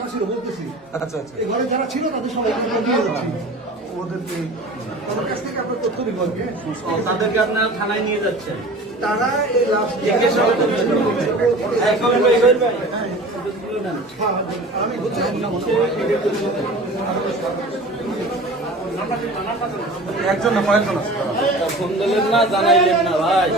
যারা ছিল বলতেছি। আচ্ছা আচ্ছা। এই ঘরে যারা ছিল তাদের সবাইকে নিয়ে যাচ্ছি। ওদেরকে তাদের কাছ থেকে আপনার তথ্য নিব আর কি। তাদেরকে আপনারা থানায় নিয়ে যাচ্ছেন। তারা এই লাস্ট আমি হচ্ছে একজন না কয়েকজন আছে। ফোন দিলেন না, জানাইলেন না ভাই।